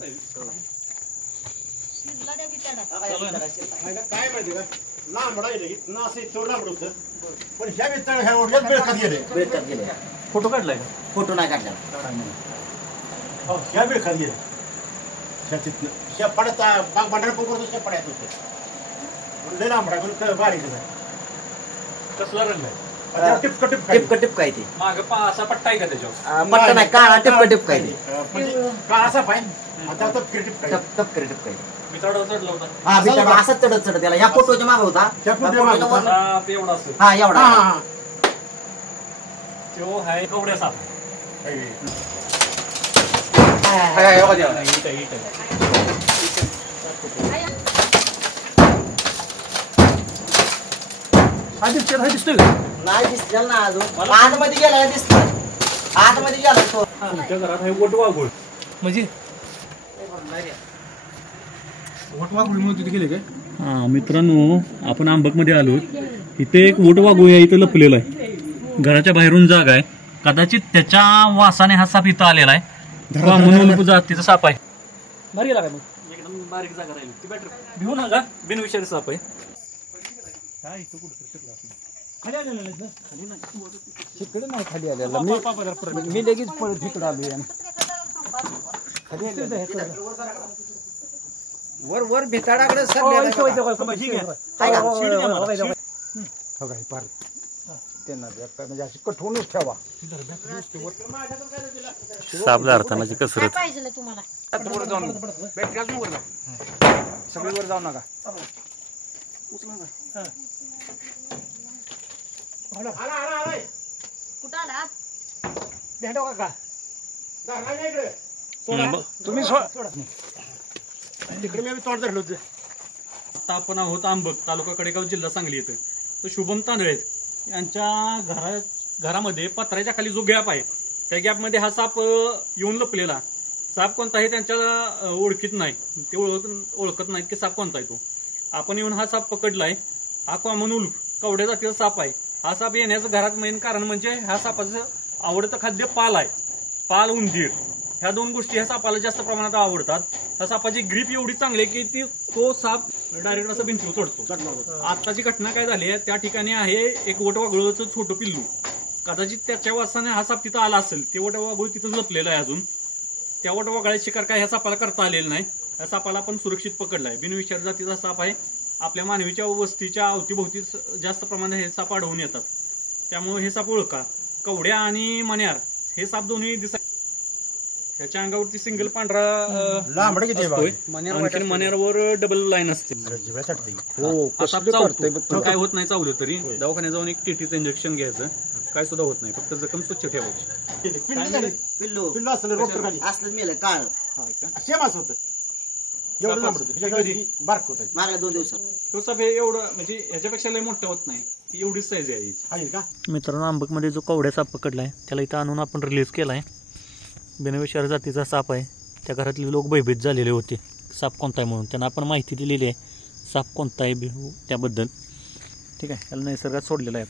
काय माहिती का लांबडा इथं असं इथं लांबड होतं पण ह्या वितळ ह्या ओढ्यात बेळकात गेले फोटो काढलाय का? फोटो नाही काढला ह्या बेळकात गेले शेतीतनं शेपाड्यात बाग भांडारपूर शेपाड्यात होते लय लांबडा पण बारीक आहे. कसला रंग आहे? टिपक टिपका आहे ते माग असा पट्टा आहे का त्याच्यावर? पट्टा नाही काळा टिपका आहे ते का असा पाहिजे आता तपकिरी टिपका टिपका आहे मित्रांवर चढला होता. हा बिचारा असंच चढत त्याला ह्या फोटोच्या मागे होता साप एवढा असेल. हा एवढा तो हाय कवड्या साप. दिसतोय का? नाही दिसलेला ना अजून आतमध्ये गेला दिसतोय आतमध्ये गेला तो तुमच्या घरात आहे वटवाघूळ म्हणजे वटवाघूळ तिथे गेले काय? हा मित्रांनो आपण आंबकमध्ये आलो. इथे एक वटवाघूळ इथं लपलेला आहे. घराच्या बाहेरून जागा आहे. कदाचित त्याच्या वासाने हा साप इथं आलेला आहे. म्हणून जातीचा साप आहे. भारी गेला काय मग? एकदम बारीक जागा राहिली. ती बॅटरी भिवू नका बिनविषारी साप आहे. काय इथं कुठं शिकला खाली आलेला नाही ना? खाली नाही तिकडे नाही खाली आलेला मी लगेच पळत तिकडे आलो. खाली वर वर भिताडाकडे म्हणजे कठवूनच ठेवा साप धरतानाची कसरत. सगळी वर जाऊ नका तुम्ही तिकडे मी तोंड धरलं होतं. आता आपण आहोत आंबक तालुका कडेगाव जिल्हा सांगली येथे. तो शुभम तांदळे यांच्या घरामध्ये पत्र्याच्या खाली जो गॅप आहे त्या गॅपमध्ये हा साप येऊन लपलेला. साप कोणता आहे त्यांच्या ओळखीत नाही. ते ओळखत नाहीत की साप कोणता आहे तो. आपण येऊन हा साप पकडलाय. हा कॉमन उल्फ कवड्या जातीचा साप आहे. हा साप येण्याचं घरात मेन कारण म्हणजे ह्या सापाचं आवडतं खाद्य पाल आहे. पाल उंदीर ह्या दोन गोष्टी ह्या सापाला जास्त प्रमाणात आवडतात. त्या सापाची ग्रीप एवढी चांगली आहे की तो साप डायरेक्ट असं भिंतीवर चढतो. आताची घटना काय झाली आहे त्या ठिकाणी आहे एक वटवाघूळचं छोटं पिल्लू. कदाचित त्याच्या वासाने हा साप तिथं आला असेल. ते वटवाघूळ तिथं लपलेलं आहे अजून. त्या वटवाघळ्याची शिकार काय ह्या सापाला करता आलेलं नाही. त्या सापाला आपण सुरक्षित पकडलाय. बिनविषारी जातीचा साप आहे. आपल्या मानवीच्या वस्तीच्या अवतीभोवती जास्त प्रमाणात हे साप आढळून येतात. त्यामुळे हे साप ओळखा. कवड्या आणि मण्यार हे साप दोन्ही दिसतात. ह्याच्या अंगावरती सिंगल पांढरा लांबडा किती मण्यारवर डबल लाईन असते. काय होत नाही चावलं तरी दवाखान्यात जाऊन एक टीटीचं इंजेक्शन घ्यायचं. काय सुद्धा होत नाही. फक्त जखम स्वच्छ ठेवायची. पिल्लू असलं मेलं काळ सेम असं होतं बारक होत मागल्या 2 दिवसात. तो साप हे एवढं म्हणजे ह्याच्यापेक्षा लय मोठं होत नाही. एवढीच साईज आहे का? मित्रांनो आंबकमध्ये जो कवड्या साप पकडलाय त्याला इथं आणून आपण रिलीज केलाय. बिनविषारी जातीचा साप आहे. त्या घरातले लोक भयभीत झालेले होते साप कोणता आहे म्हणून. त्यांना आपण माहिती दिलेली आहे साप कोणता आहे त्याबद्दल. ठीक आहे. त्याला निसर्गात सोडलेला आहे.